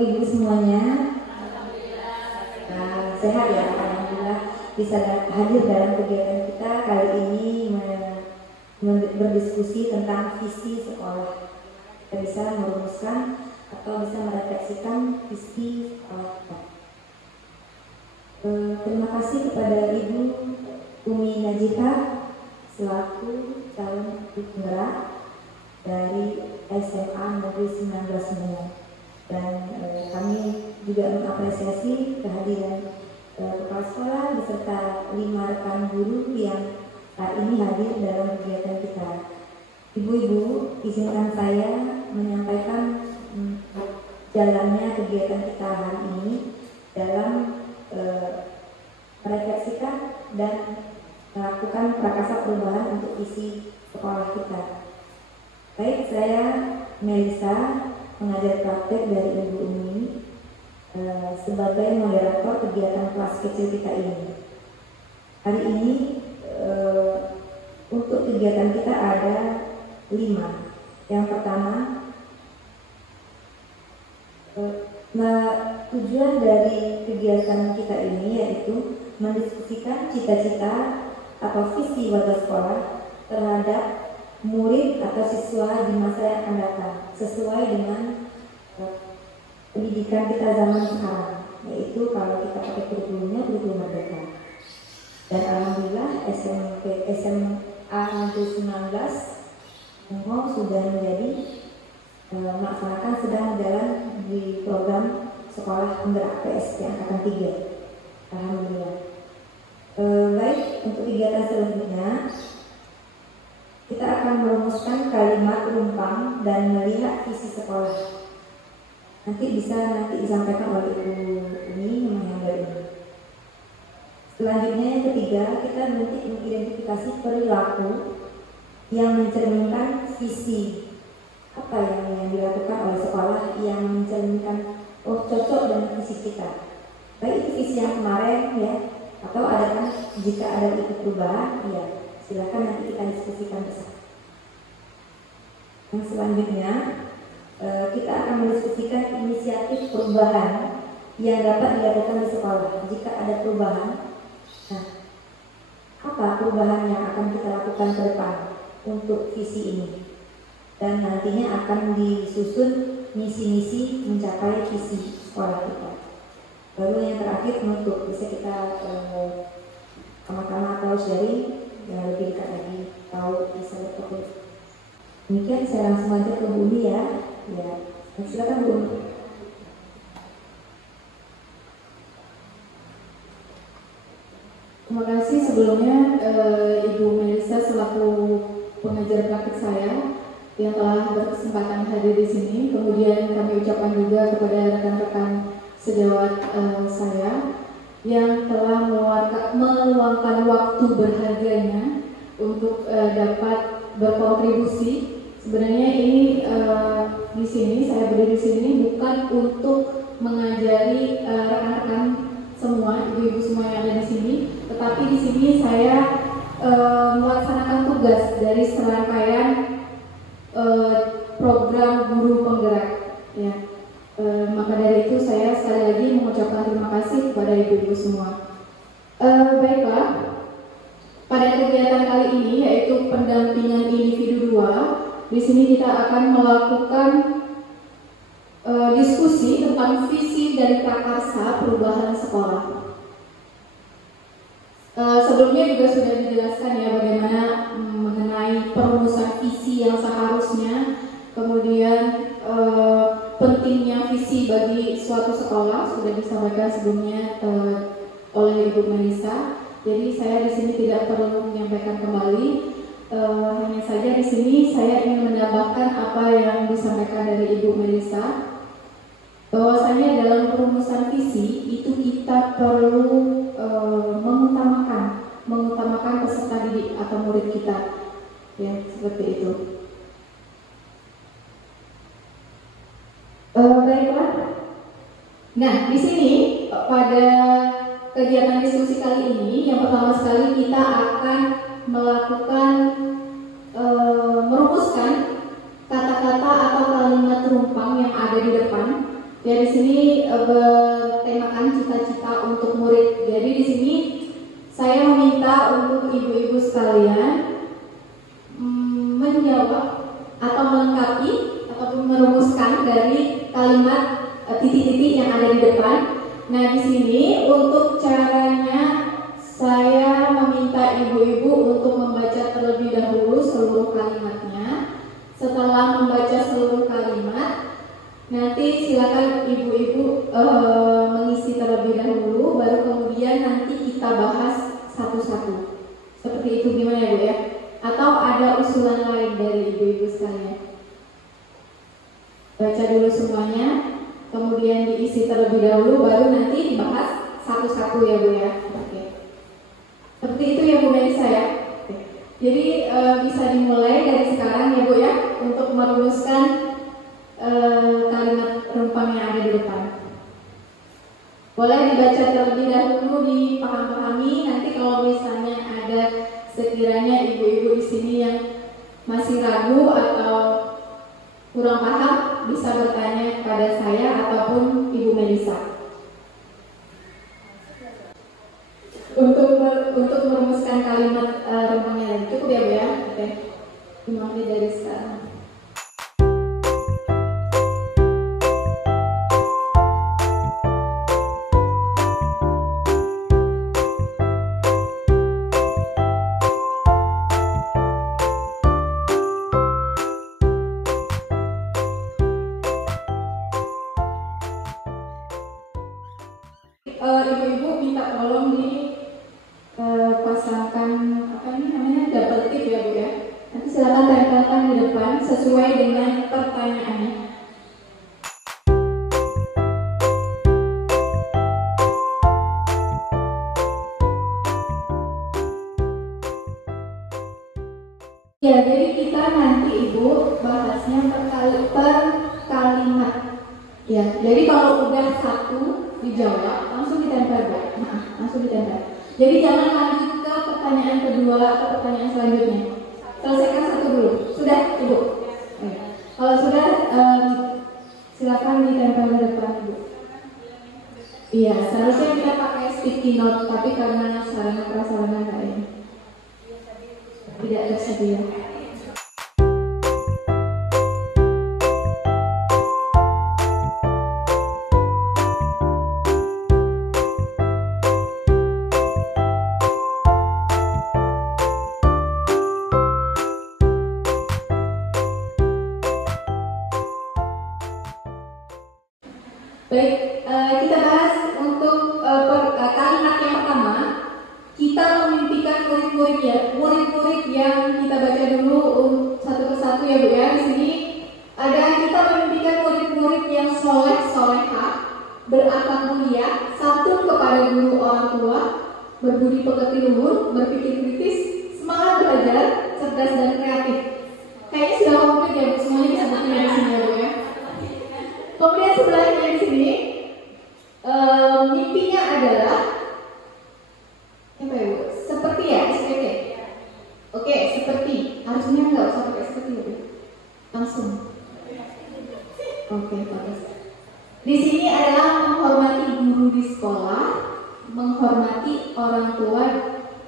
Ibu semuanya. Sehat ya, alhamdulillah bisa hadir dalam kegiatan kita kali ini berdiskusi tentang visi sekolah. Kita bisa merumuskan atau bisa merefleksikan visi sekolah kita. Terima kasih kepada Ibu Umi Najita selaku calon penggerak dari SMA Negeri 19 Semuanya. Dan kami juga mengapresiasi kehadiran kepala sekolah beserta 5 rekan guru yang saat ini hadir dalam kegiatan kita. Ibu-ibu, izinkan saya menyampaikan jalannya kegiatan kita hari ini dalam merefleksikan dan melakukan prakarsa perubahan untuk visi sekolah kita. Baik, saya Melisa, pengajar praktek dari Ibu Umi, sebagai moderator kegiatan kelas kecil kita ini. Hari ini untuk kegiatan kita ada 5. Yang pertama, tujuan dari kegiatan kita ini yaitu mendiskusikan cita-cita atau visi warga sekolah terhadap murid atau siswa di masa yang akan datang sesuai dengan pendidikan kita zaman sekarang, yaitu kalau kita pakai kurikulumnya kurikulum merdeka. Dan alhamdulillah SMA Negeri 19 Mungong sudah menjadi melaksanakan sedang berjalan di program sekolah penggerak PSP angkatan 3. Alhamdulillah. Baik, untuk kegiatan selanjutnya kita akan merumuskan kalimat rumpang dan melihat visi sekolah. Nanti disampaikan oleh Ibu Umi mengenai ini. Selanjutnya yang ketiga, kita nanti mengidentifikasi perilaku yang mencerminkan visi apa yang dilakukan oleh sekolah yang mencerminkan cocok dengan visi kita. Baik itu visi yang kemarin ya, atau ada kan jika ada ikut perubahan ya, silakan nanti kita diskusikan bersama. Yang selanjutnya kita akan mendiskusikan inisiatif perubahan yang dapat dilakukan di sekolah. Jika ada perubahan, nah, apa perubahan yang akan kita lakukan ke depan untuk visi ini? Dan nantinya akan disusun misi-misi mencapai visi sekolah kita. Baru yang terakhir menutup, bisa kita sama-sama atau sharing yang lebih dekat lagi, tahu bisa bertemu. Demikian, saya langsung aja ke Bu Umi ya. Ya, silakan Bu. Terima kasih sebelumnya Ibu Melisa selaku pengajar praktik saya yang telah berkesempatan hadir di sini. Kemudian kami ucapkan juga kepada rekan-rekan sejawat saya yang telah meluangkan waktu berharganya untuk dapat berkontribusi. Sebenarnya ini di sini saya berdiri di sini bukan untuk mengajari rekan-rekan semua, ibu-ibu semua yang ada di sini, tetapi di sini saya melaksanakan tugas dari serangkaian program guru penggerak. Ya. Maka dari itu saya sekali lagi mengucapkan terima kasih kepada ibu-ibu semua. Baiklah, pada kegiatan kali ini yaitu pendampingan individu 2. Di sini kita akan melakukan diskusi tentang visi dari prakarsa perubahan sekolah. Sebelumnya juga sudah dijelaskan ya bagaimana mengenai perumusan visi yang seharusnya, kemudian pentingnya visi bagi suatu sekolah sudah disampaikan sebelumnya oleh Ibu Melisa. Jadi saya di sini tidak perlu menyampaikan kembali. Hanya saja di sini saya ingin menambahkan apa yang disampaikan dari Ibu Melisa, bahwasanya dalam perumusan visi itu kita perlu mengutamakan peserta didik atau murid kita, ya seperti itu. Baiklah. Nah di sini pada kegiatan diskusi kali ini yang pertama sekali kita akan melakukan merumuskan kata-kata atau kalimat rumpang yang ada di depan Ya di sini bertemakan cita-cita untuk murid. Jadi di sini saya meminta untuk ibu-ibu sekalian menjawab atau melengkapi ataupun merumuskan dari kalimat titik-titik yang ada di depan. Nah di sini untuk caranya saya meminta ibu-ibu untuk membaca terlebih dahulu seluruh kalimatnya. Setelah membaca seluruh kalimat, nanti silakan ibu-ibu mengisi terlebih dahulu, baru kemudian nanti kita bahas satu-satu. Seperti itu, gimana ya Bu ya? Atau ada usulan lain dari ibu-ibu sekalian? Baca dulu semuanya, kemudian diisi terlebih dahulu, baru nanti dibahas satu-satu ya Bu ya. Oke. Seperti itu ya Bu Melisa ya. Oke. Jadi bisa dimulai dari sekarang ya Bu ya, untuk merumuskan kalimat rempang yang ada di depan. Boleh dibaca terlebih dahulu, dipahami. Nanti kalau misalnya ada sekiranya ibu-ibu di sini yang masih ragu atau kurang paham, bisa bertanya kepada saya ataupun Ibu Melisa. Untuk merumuskan kalimat rempangnya cukup ya Bu ya. Oke. 5 menit dari sekarang. Ibu-ibu minta tolong dipasangkan apa ini namanya double tip ya Bu ya. Nanti silakan tempelkan di depan sesuai dengan pertanyaannya. Ya, jadi kita nanti Ibu bahasnya per kalimat. Ya, jadi kalau udah satu dijawab langsung ditempel Bu. Langsung ditempel. Jadi jangan lanjut ke pertanyaan kedua atau pertanyaan selanjutnya. Selesaikan satu dulu. Sudah Ibu? Kalau sudah silakan ditempel di depan Ibu. Iya, seharusnya kita pakai sticky note, tapi karena sarana prasarana nggak ini tidak tersedia. Baik, kita bahas untuk kalimat yang pertama. Kita memimpikan murid-murid yang kita baca dulu satu persatu ya Bu ya. Di sini ada kita memimpikan murid-murid yang soleh-solehah, berakhlak mulia, santun kepada guru orang tua, berbudi pekerti luhur, berpikir kritis, semangat belajar, cerdas dan kreatif. Kayaknya sudah komplit ya Bu, semuanya disebutnya di sini ya Bu ya. Kemudian sebelahnya di sini mimpinya adalah apa ya Bu? Seperti ya, SPT. Oke, seperti. Harusnya nggak usah pakai seperti ya Bu. Langsung. Oke, bagus. Di sini adalah menghormati guru di sekolah, menghormati orang tua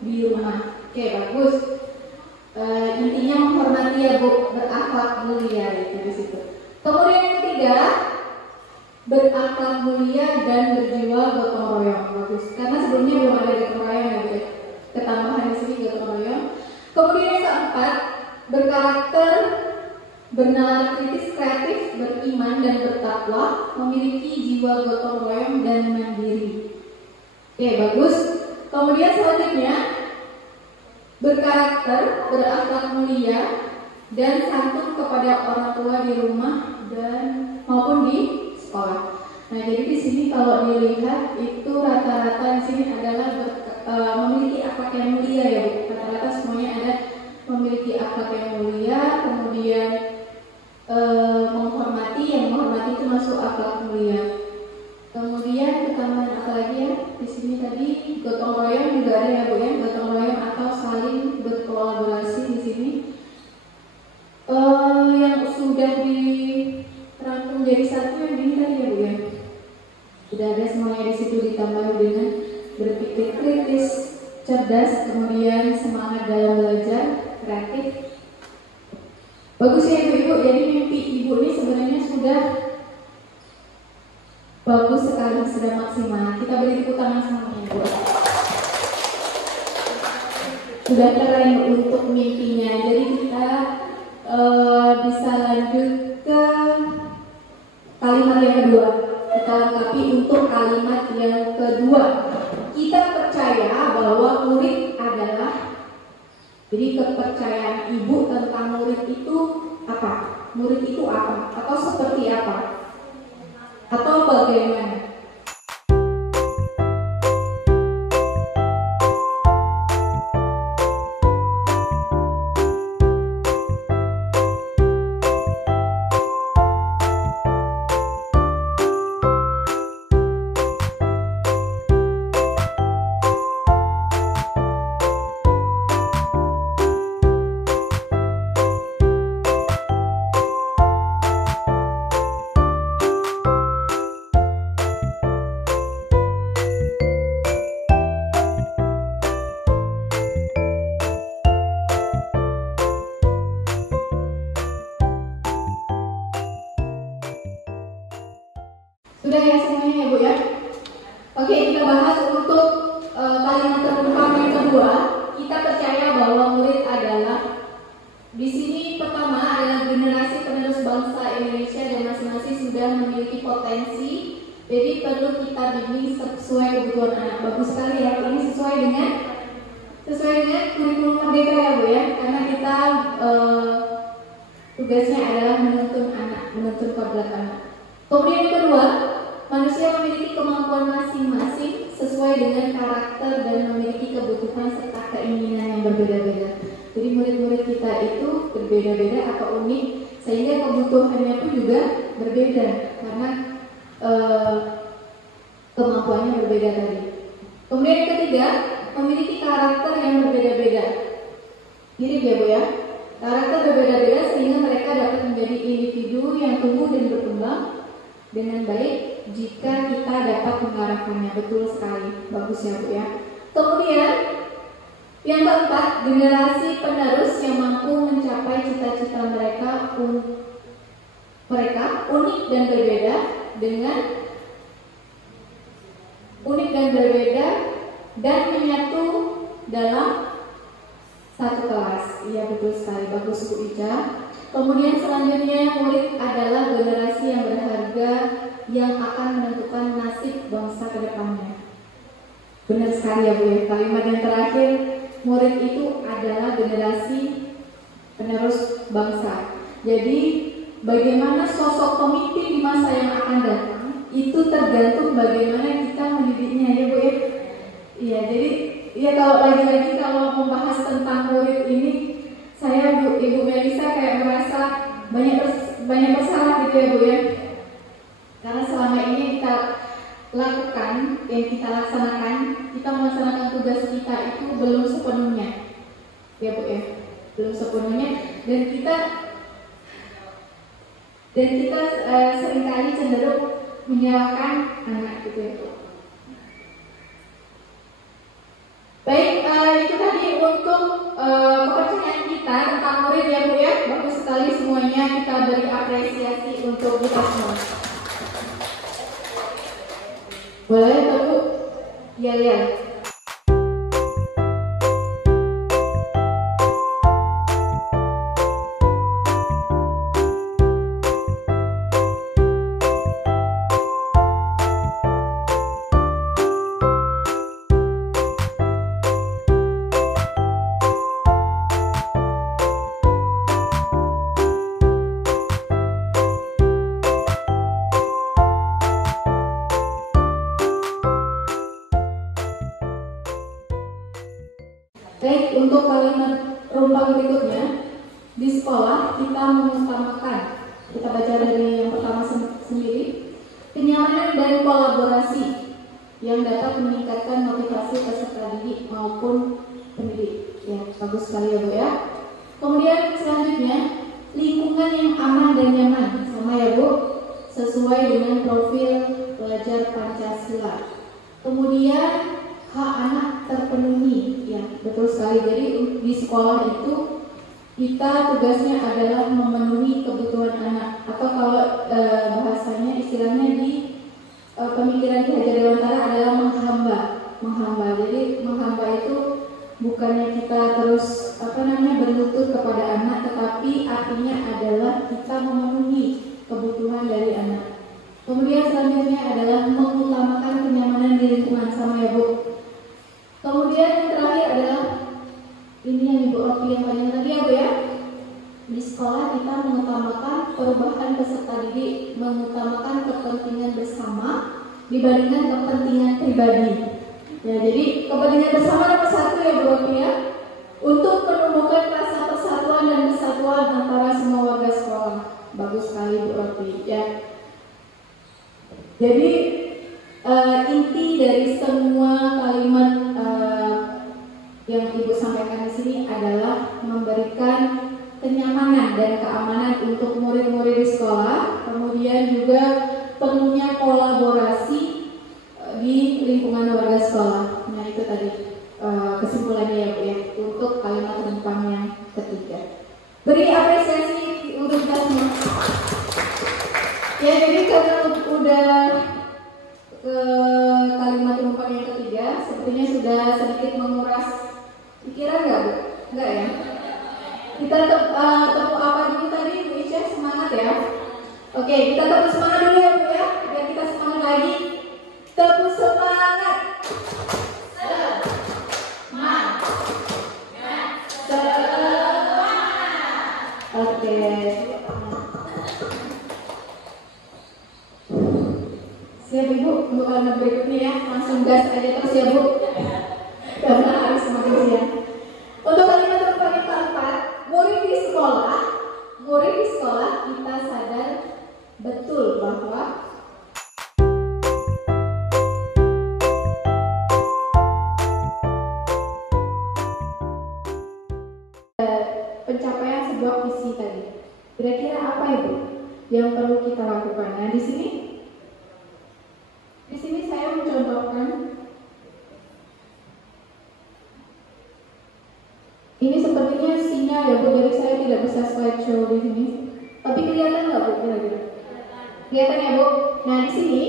di rumah. Oke, bagus. Intinya menghormati ya Bu, berakhlak mulia itu di situ. Kemudian yang ketiga, berakhlak mulia dan berjiwa gotong royong. Bagus. Karena sebelumnya belum ada gotong royong ya Bu. Ketambahan di sini gotong royong. Kemudian yang keempat, berkarakter, bernalar kritis, kreatif, beriman dan bertakwa, memiliki jiwa gotong royong dan mandiri. Oke, bagus. Kemudian selanjutnya, berkarakter, berakhlak mulia dan santun kepada orang tua di rumah dan maupun di sekolah. Nah, jadi di sini kalau dilihat itu rata-rata di sini adalah memiliki akhlak yang mulia ya Bu. Rata-rata semuanya ada memiliki akhlak yang mulia, kemudian menghormati, yang menghormati itu masuk akhlak mulia. Kemudian ketambahan apa lagi ya? Di sini tadi gotong royong juga ada ya Bu ya, gotong royong atau saling berkolaborasi di sini. Yang sudah dirangkum jadi satu yang ini tadi ya Bu ya. ditambah dengan berpikir kritis, cerdas, kemudian semangat dalam belajar, kreatif. Bagus ya Ibu-ibu, jadi mimpi Ibu ini sebenarnya sudah bagus sekali, sudah maksimal. Kita beri tepuk tangan semuanya Ibu. Sudah keren untuk mimpinya. Jadi kita bisa lanjut ke kalimat yang kedua. Kita lengkapi untuk kalimat yang kedua. Kita percaya bahwa murid adalah, jadi kepercayaan Ibu tentang murid itu apa? Murid itu apa? Atau seperti apa? Atau bagaimana? Sudah ya semuanya ya Bu ya? Oke, kita bahas untuk kalimat terungkap yang kedua. Kita percaya bahwa murid adalah, di sini pertama adalah generasi penerus bangsa Indonesia dan masing-masing sudah memiliki potensi. Jadi perlu kita bimbing sesuai kebutuhan anak. Bagus sekali ya, ini sesuai dengan kurikulum Merdeka ya Bu ya? Karena kita tugasnya adalah menuntun anak, menuntun kodrat anak. Kemudian yang kedua, manusia memiliki kemampuan masing-masing sesuai dengan karakter dan memiliki kebutuhan serta keinginan yang berbeda-beda. Jadi murid-murid kita itu berbeda-beda atau unik, sehingga kebutuhannya pun juga berbeda karena kemampuannya berbeda tadi. Kemudian yang ketiga, memiliki karakter yang berbeda-beda. Mirip ya Bu ya? Karakter berbeda-beda sehingga mereka dapat menjadi individu yang tumbuh dan berkembang dengan baik jika kita dapat mengarahkannya. Betul sekali, bagus ya Bu ya. Kemudian yang keempat, generasi penerus yang mampu mencapai cita-cita mereka unik dan berbeda dan menyatu dalam satu kelas. Iya betul sekali, bagus Bu Ica. Kemudian selanjutnya, murid adalah generasi yang berharga yang akan menentukan nasib bangsa ke depannya. Benar sekali ya Bu ya. Kalimat yang terakhir, murid itu adalah generasi penerus bangsa. Jadi bagaimana sosok pemimpin di masa yang akan datang itu tergantung bagaimana kita mendidiknya ya Bu ya. Iya, jadi ya kalau lagi-lagi kalau membahas tentang murid ini, saya Ibu Melisa kayak merasa banyak bersalah gitu ya Bu ya. Karena selama ini kita lakukan, yang kita laksanakan, kita melaksanakan tugas kita itu belum sepenuhnya ya Bu ya, belum sepenuhnya, dan kita seringkali cenderung menyalahkan anak gitu ya Bu. Baik, itu tadi untuk kepercayaan kita tentang murid ya Bu ya. Bagus sekali semuanya, kita beri apresiasi untuk kita semua. Boleh Bu? Ya. Baik, untuk kalimat rumpang berikutnya, di sekolah kita mengutamakan, kita baca dari yang pertama sendiri, kenyamanan dan kolaborasi yang dapat meningkatkan motivasi peserta didik maupun pendidik. Ya, bagus sekali ya Bu ya. Kemudian selanjutnya, lingkungan yang aman dan nyaman, sama ya Bu, sesuai dengan profil pelajar Pancasila. Kemudian hak anak terpenuhi, ya betul sekali. Jadi di sekolah itu kita tugasnya adalah memenuhi kebutuhan anak, atau kalau bahasanya istilahnya di pemikiran Ki Hajar Dewantara adalah menghamba. Jadi menghamba itu bukannya kita terus berlutut kepada anak, tetapi artinya adalah kita memenuhi kebutuhan dari anak. Kemudian selanjutnya adalah mengutamakan kenyamanan di lingkungan, sama ya Bu. Kemudian yang terakhir adalah ini yang Ibu Opi yang banyak tadi ya Bu ya. Di sekolah kita mengutamakan perubahan peserta didik, mengutamakan kepentingan bersama dibandingkan kepentingan pribadi. Ya, jadi kepentingan bersama nomor satu ya Bu Opi ya, untuk menumbuhkan rasa persatuan dan kesatuan antara semua warga sekolah. Bagus sekali Bu Opi ya. Jadi inti dari semua kalimat yang Ibu sampaikan di sini adalah memberikan kenyamanan dan keamanan untuk murid-murid di sekolah, kemudian juga perlunya kolaborasi di lingkungan warga sekolah. Nah itu tadi kesimpulannya ya Bu ya, untuk kalimat penumpang yang ketiga. Beri apresiasi untuk kita semua. Ya, jadi karena udah ke kalimat penumpang yang ketiga, sepertinya sudah sedikit menguras pikiran nggak Bu? Enggak ya? Kita tepuk apa dulu tadi Bu Isya, semangat ya. Oke, kita tepuk semangat dulu ya Bu ya, biar kita semangat lagi. Tepuk semangat. Semangat. Oke. Siap Ibu, untuk kalimat berikutnya ya, langsung gas aja terus ya Bu, karena harus semakin siang. Untuk kalimat yang keempat, murid di sekolah kita sadar betul bahwa pencapaian sebuah visi tadi. Kira-kira apa Ibu yang perlu kita lakukan? Nah di sini saya mencontohkan. Ini sepertinya sinyal ya Bu, jadi saya tidak bisa slideshow di sini. Tapi kelihatan nggak Bu kira-kira? Kelihatan ya Bu. Nah di sini